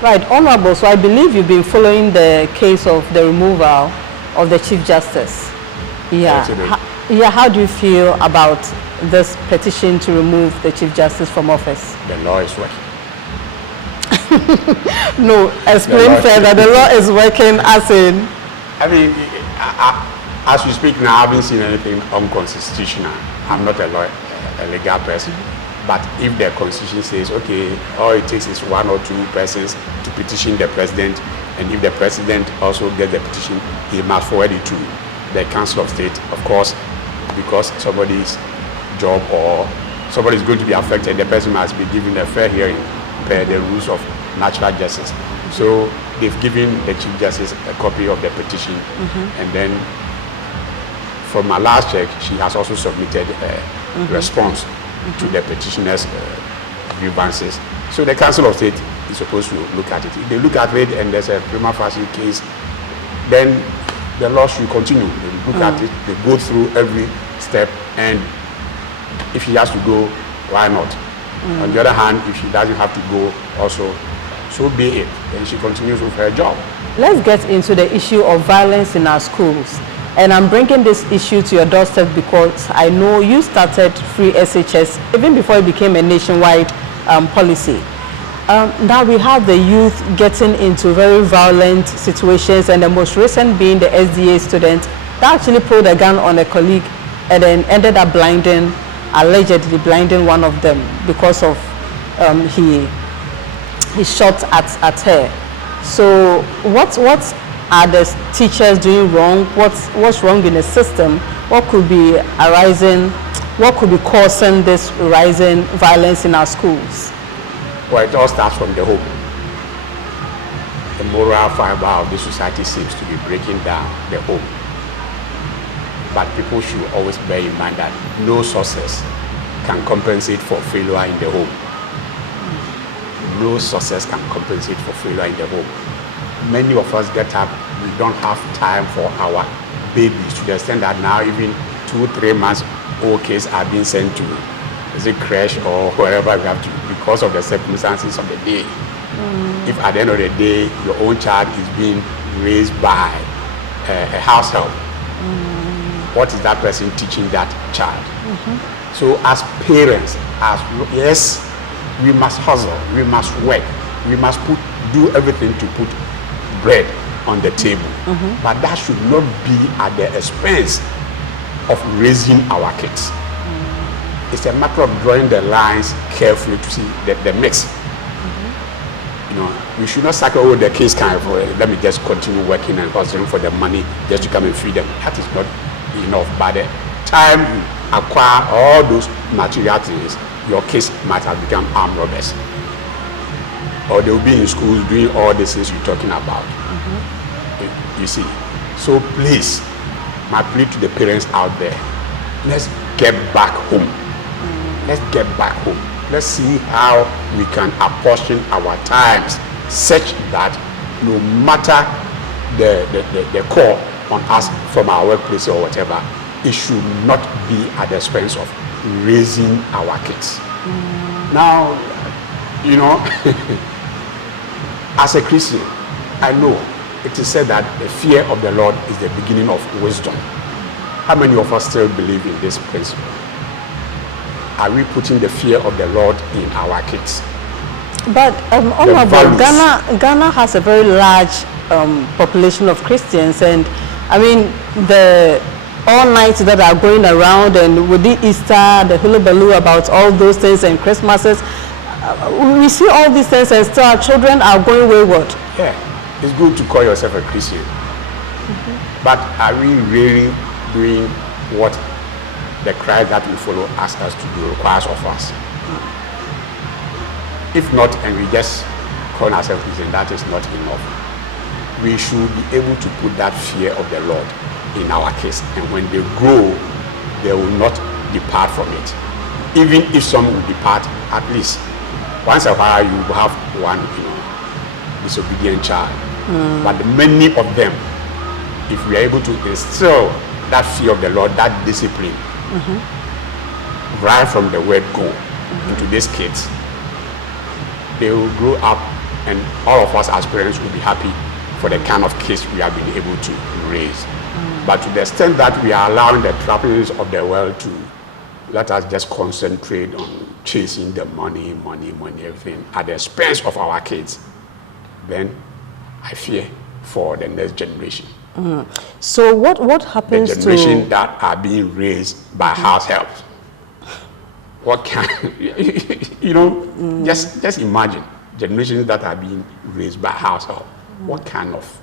Right, Honorable, so I believe you've been following the case of the removal of the Chief Justice. Yeah. How do you feel about this petition to remove the Chief Justice from office? The law is working. No, explain further. The law is working as in? I mean, as we speak now, I haven't seen anything unconstitutional. I'm not a lawyer, a legal person. But if the constitution says, okay, all it takes is 1 or 2 persons to petition the president, and if the president also gets the petition, he must forward it to the Council of State, of course, because somebody's job or somebody is going to be affected, the person must be given a fair hearing per the rules of natural justice. So they've given the Chief Justice a copy of the petition, and then from my last check, she has also submitted a response to the petitioner's grievances. So the Council of State is supposed to look at it. If they look at it and there's a prima facie case, then the law should continue. They look at it, they go through every step, and if she has to go, why not? On the other hand, if she doesn't have to go also, so be it. Then she continues with her job. Let's get into the issue of violence in our schools. And I'm bringing this issue to your doorstep because I know you started free SHS even before it became a nationwide policy. Now we have the youth getting into very violent situations, and the most recent being the SDA student that actually pulled a gun on a colleague and then ended up allegedly blinding one of them because of he shot at her. So what are the teachers doing wrong? What's wrong in the system? What could be arising? What could be causing this rising violence in our schools? Well, it all starts from the home. The moral fiber of the society seems to be breaking down the home. But people should always bear in mind that no success can compensate for failure in the home. No success can compensate for failure in the home. Many of us get up, we don't have time for our babies, to the extent that now even 2-3 months old kids are being sent to, is it creche or wherever we have to, because of the circumstances of the day. If at the end of the day, your own child is being raised by a house help, what is that person teaching that child? So as parents, yes, we must hustle, we must work, we must do everything to put bread on the table. But that should not be at the expense of raising our kids. It's a matter of drawing the lines carefully to see the mix. You know, we should not sacrifice the kids kind of, let me just continue working and hustling for the money just to come and feed them. That is not enough. By the time you acquire all those material things, your kids might have become armed robbers. Or they'll be in schools doing all the things you're talking about. You see. So please, my plea to the parents out there, let's get back home. Let's get back home. Let's see how we can apportion our times such that no matter the call on us from our workplace or whatever, it should not be at the expense of raising our kids. Now, you know, as a Christian, I know it is said that the fear of the Lord is the beginning of wisdom. How many of us still believe in this principle? Are we putting the fear of the Lord in our kids? But Ghana has a very large population of Christians, and I mean the all nights that are going around, and with the Easter, the hullabaloo about all those things and Christmases, we see all these things, and still our children are going wayward. Yeah, it's good to call yourself a Christian, but are we really doing what the Christ that we follow asks us to do, requires of us? If not, and we just call ourselves Christian, that is not enough. We should be able to put that fear of the Lord in our kids, and when they grow, they will not depart from it. Even if some will depart, at least once in a while you will have one, disobedient child. But many of them, if we are able to instill that fear of the Lord, that discipline, right from the word go into these kids, they will grow up and all of us as parents will be happy for the kind of kids we have been able to raise. But to the extent that we are allowing the trappings of the world to let us just concentrate on chasing the money, everything, at the expense of our kids, then I fear for the next generation. So what happens the generation that are being raised by house helps? What can, just imagine generations that are being raised by house help. What kind of,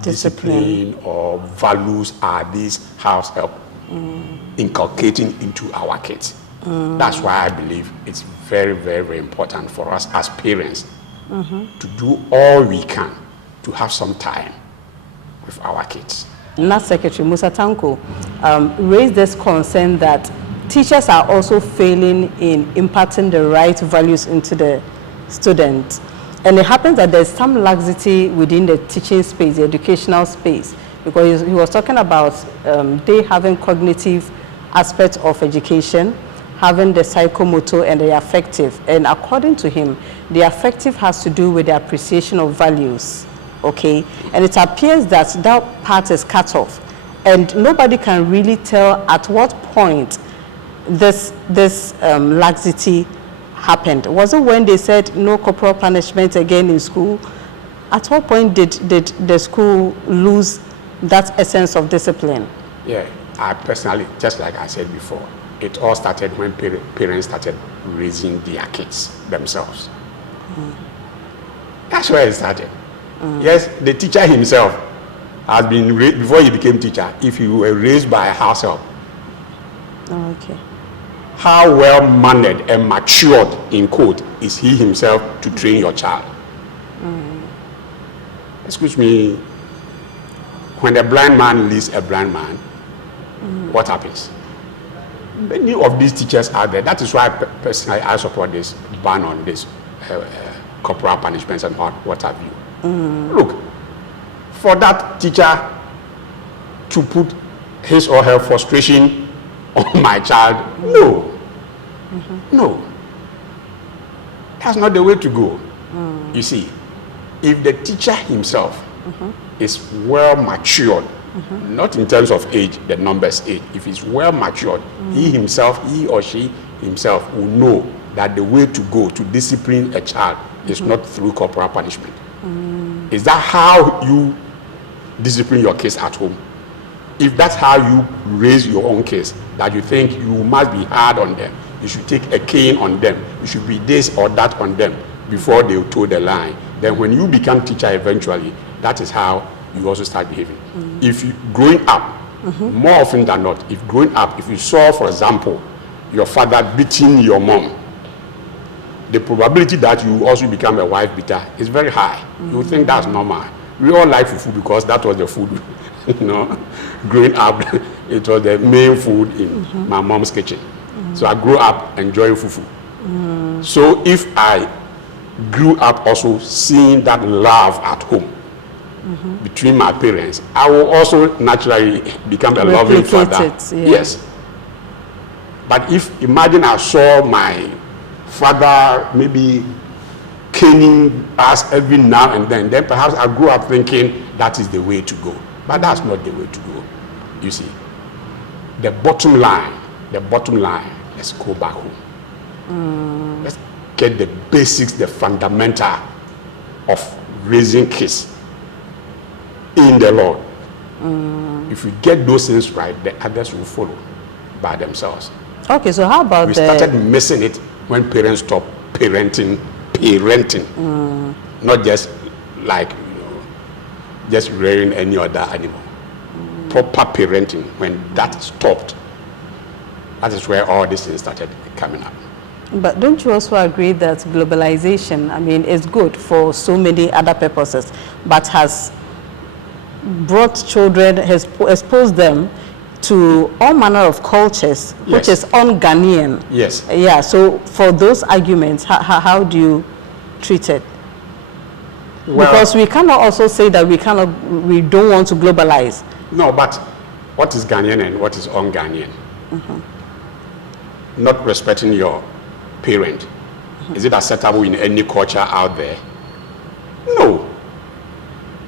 discipline or values are these house help inculcating into our kids? That's why I believe it's very, very, very important for us as parents to do all we can to have some time with our kids. NAS Secretary Musa Tanko raised this concern that teachers are also failing in imparting the right values into the students. And it happens that there's some laxity within the teaching space, the educational space, because he was talking about they having cognitive aspects of education, having the psychomotor and the affective. And according to him, the affective has to do with the appreciation of values, okay? And it appears that that part is cut off. And nobody can really tell at what point this laxity happened. Was it when they said no corporal punishment again in school? At what point did the school lose that essence of discipline? Yeah, I personally, just like I said before, it all started when parents started raising their kids themselves. That's where it started. Yes, the teacher himself has been raised, before he became teacher, if you were raised by a house help. Okay. How well mannered and matured, in quote, is he himself to train your child? Excuse me, when a blind man leads a blind man, what happens? Many of these teachers are there. That is why personally I support this ban on this corporal punishments and what have you. Look, for that teacher to put his or her frustration on my child, no. No. That's not the way to go. You see, if the teacher himself is well matured, not in terms of age, the numbers age, if he's well matured, he or she himself will know that the way to go to discipline a child is not through corporal punishment. Is that how you discipline your kids at home? If that's how you raise your own kids, that you think you must be hard on them, you should take a cane on them, you should be this or that on them before they toe the line, then when you become teacher eventually, that is how you also start behaving. If you growing up, more often than not, if growing up, if you saw, for example, your father beating your mom, the probability that you also become a wife beater is very high. You think that's normal. We all like fufu because that was the food. Growing up, it was the main food in my mom's kitchen. So I grew up enjoying fufu. So if I grew up also seeing that love at home between my parents, I will also naturally become a loving father. Yes. But if, imagine I saw my father maybe caning us every now and then perhaps I grew up thinking that is the way to go. But that's not the way to go. You see, the bottom line, let's go back home. Let's get the basics, the fundamental of raising kids in the Lord. If we get those things right, the others will follow by themselves. Okay, so how about we started missing it when parents stopped parenting, not just like just rearing any other animal. Proper parenting, when that stopped, that is where all these things started coming up. But don't you also agree that globalization, I mean, is good for so many other purposes, but has brought children, has exposed them to all manner of cultures, which is un-Ghanaian. Yes. Yeah, so for those arguments, how do you treat it? Well, because we cannot also say that we don't want to globalize. No, but what is Ghanaian and what is un-Ghanaian? Not respecting your parent. Is it acceptable in any culture out there? No.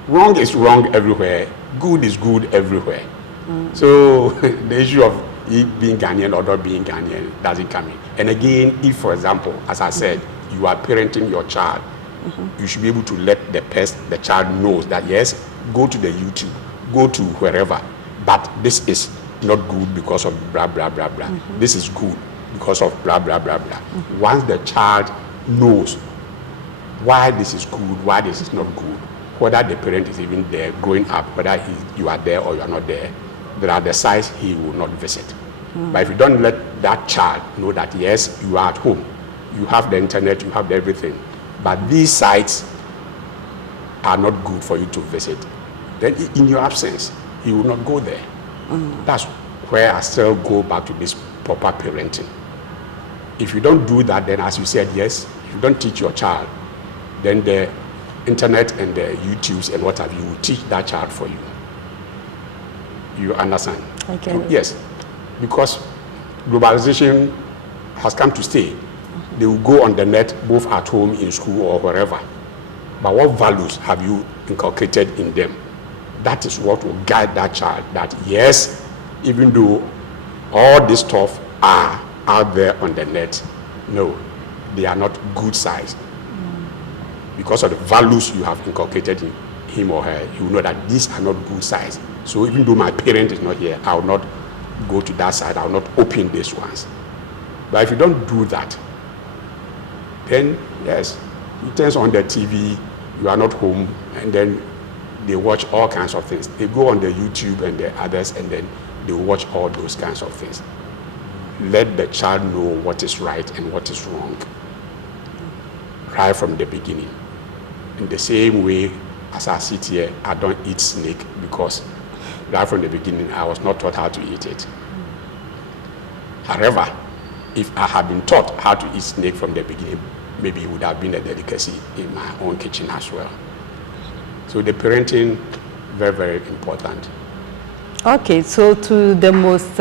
Wrong is wrong everywhere. Good is good everywhere. So the issue of being Ghanaian or not being Ghanaian doesn't come in. And again, if, for example, as I said, you are parenting your child, you should be able to let the child knows that, yes, go to the YouTube, go to wherever, but this is not good because of blah, blah, blah, blah. This is good because of blah, blah, blah, blah. Once the child knows why this is good, why this is not good, whether the parent is even there growing up, whether you are there or you are not there are the sites he will not visit. But if you don't let that child know that, yes, you are at home, you have the internet, you have everything, but these sites are not good for you to visit, then in your absence, he will not go there. That's where I still go back to this proper parenting. If you don't do that, then as you said, yes, if you don't teach your child, then the internet and the YouTubes and what have you will teach that child for you. You understand? Okay. Yes, because globalization has come to stay. They will go on the net, both at home, in school, or wherever. But what values have you inculcated in them? That is what will guide that child, that yes, even though all this stuff are out there on the net, no, they are not good size. Because of the values you have inculcated in him or her, you know that these are not good size. So even though my parent is not here, I will not go to that side, I will not open these ones. But if you don't do that, then yes, it turns on the TV, you are not home, and then they watch all kinds of things. They go on the YouTube and the others, and then they watch all those kinds of things. Let the child know what is right and what is wrong, right from the beginning. In the same way as I sit here, I don't eat snake because right from the beginning, I was not taught how to eat it. However, if I had been taught how to eat snake from the beginning, maybe it would have been a delicacy in my own kitchen as well. So the parenting, very, very important. Okay, so to the most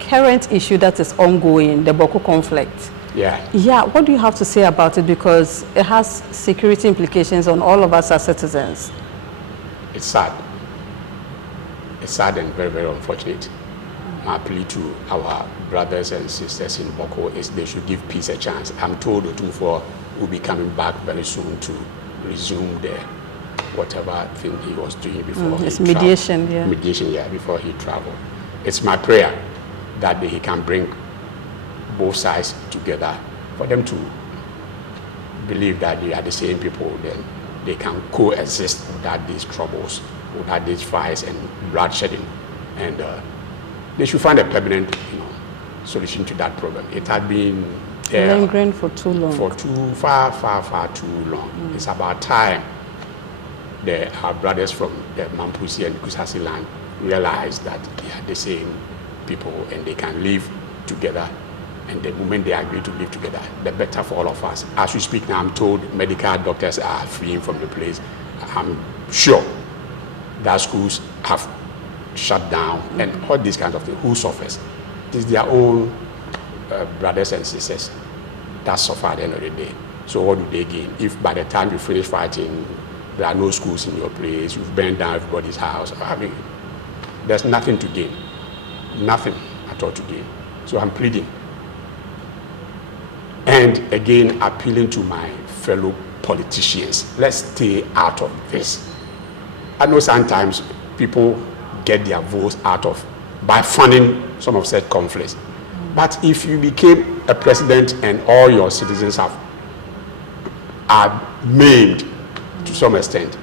current issue that is ongoing, the Boko conflict. Yeah. Yeah, what do you have to say about it? Because it has security implications on all of us as citizens. It's sad. It's sad and very, very unfortunate. My plea to our brothers and sisters in Boko is they should give peace a chance. I'm told Otumfuo will be coming back very soon to resume the whatever thing he was doing before. It's mediation, traveled. yeah. Mediation, yeah, before he traveled. It's my prayer that he can bring both sides together for them to believe that they are the same people, then they can coexist without these troubles, without these fights and bloodshedding. And they should find a permanent solution to that problem. It had been lingering for too long. For far too long. It's about time our brothers from the Mampusi and Kusasi land realize that they are the same people and they can live together. And the moment they agree to live together, the better for all of us. As we speak now, I'm told medical doctors are freeing from the place. I'm sure that schools have shut down and all these kinds of things. Who suffers? It is their own brothers and sisters that suffer at the end of the day. So what do they gain? If by the time you finish fighting, there are no schools in your place, you've burned down everybody's house, I mean, there's nothing to gain. Nothing at all to gain. So I'm pleading. And again, appealing to my fellow politicians, let's stay out of this. I know sometimes people get their votes out of by funding some of said conflicts. But if you became a president and all your citizens are maimed to some extent,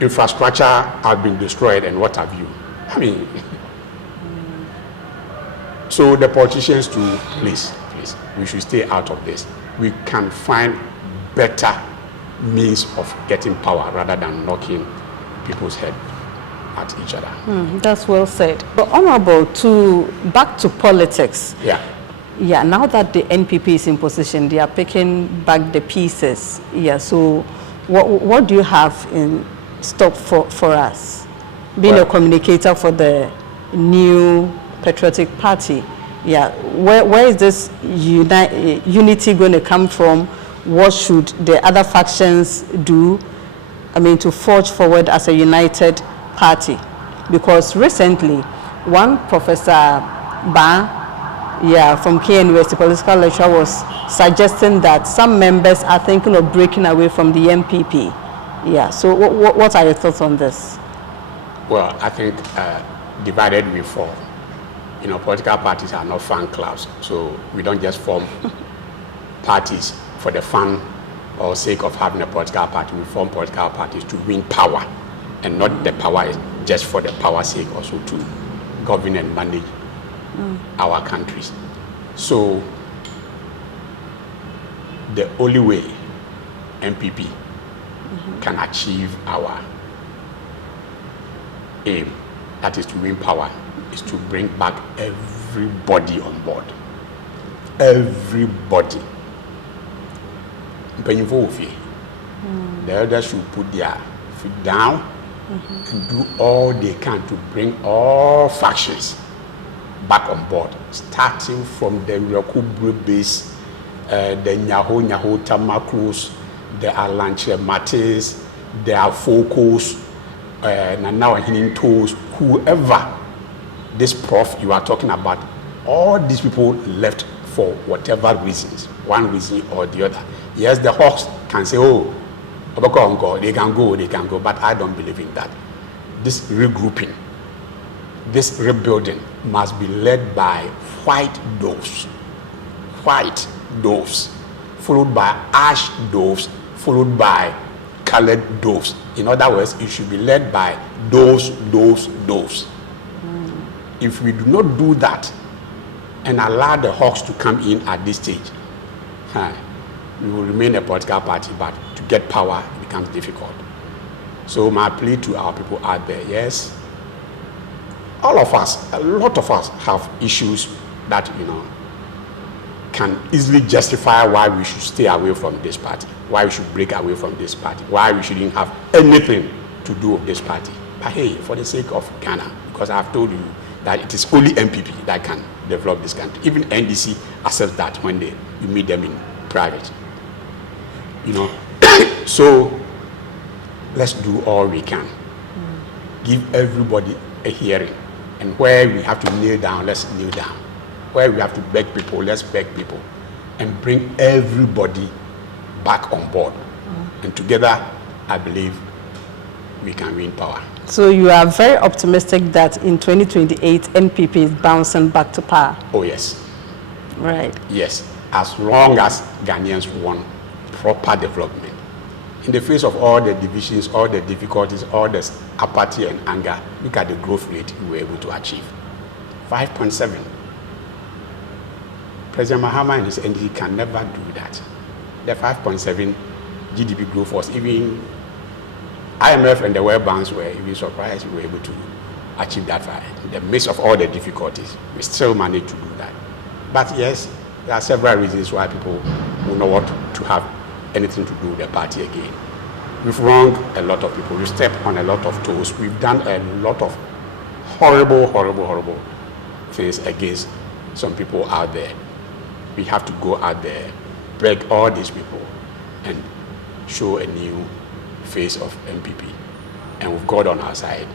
infrastructure has been destroyed and what have you, I mean, so the politicians too, please, we should stay out of this. We can find better means of getting power rather than knocking people's head at each other. That's well said. But Honorable, back to politics. Yeah. Yeah, now that the NPP is in position, they are picking back the pieces. Yeah, so what do you have in stock for us? Being a communicator for the new patriotic party, yeah, where is this unity going to come from? what should the other factions do, I mean, to forge forward as a united party? Because recently, one Professor Ba, from KNUST, political lecturer, was suggesting that some members are thinking of breaking away from the MPP. So what are your thoughts on this? Well, I think divided we fall. You know, political parties are not fan clubs, so we don't just form parties for the fun or sake of having a political party. We form political parties to win power, and not the power is just for the power's sake, also to govern and manage our countries. So the only way NPP can achieve our aim, that is to win power, is to bring back everybody on board. Everybody. The elders should put their feet down and do all they can to bring all factions back on board, starting from the Rakubru base, the Nyaho Tamakros, the Alanche Mates, the Afokos, Nanawa Hinintos, whoever this prof you are talking about, all these people left for whatever reasons, one reason or the other. Yes, the Hawks can say, oh, they can go, but I don't believe in that. This regrouping, this rebuilding must be led by white doves, followed by ash doves, followed by colored doves. In other words, it should be led by doves. If we do not do that and allow the Hawks to come in at this stage, we will remain a political party, but to get power it becomes difficult. So my plea to our people out there, yes, all of us, a lot of us have issues that, you know, can easily justify why we should stay away from this party, why we should break away from this party, why we shouldn't have anything to do with this party. But hey, for the sake of Ghana, because I've told you that it is only NPP that can develop this country. Even NDC accepts that when you meet them in private. You know, so let's do all we can. Give everybody a hearing, and where we have to kneel down, let's kneel down. Where we have to beg people, let's beg people, and bring everybody back on board. And together, I believe we can win power. So you are very optimistic that in 2028, NPP is bouncing back to power? Oh, yes. Right. Yes, as long as Ghanaians want proper development. In the face of all the divisions, all the difficulties, all the apathy and anger, look at the growth rate we were able to achieve. 5.7. President Mahama and his NDC can never do that. The 5.7 GDP growth was even, IMF and the World Banks were even surprised we were able to achieve that. In the midst of all the difficulties, we still managed to do that. But yes, there are several reasons why people will not want to have anything to do with the party again. We've wronged a lot of people. We've stepped on a lot of toes. We've done a lot of horrible things against some people out there. We have to go out there, beg all these people, and show a new face of NPP. And with God on our side,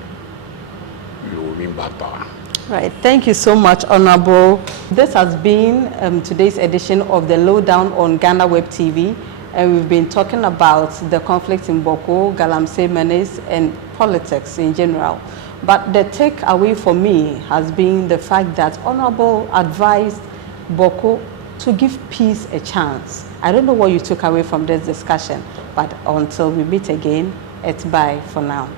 we will win back power. Right. Thank you so much, Honorable. This has been today's edition of the Lowdown on GhanaWeb TV. And we've been talking about the conflict in Boko, Galamsey menace, and politics in general. But the takeaway for me has been the fact that Honorable advised Boko to give peace a chance. I don't know what you took away from this discussion, but until we meet again, it's bye for now.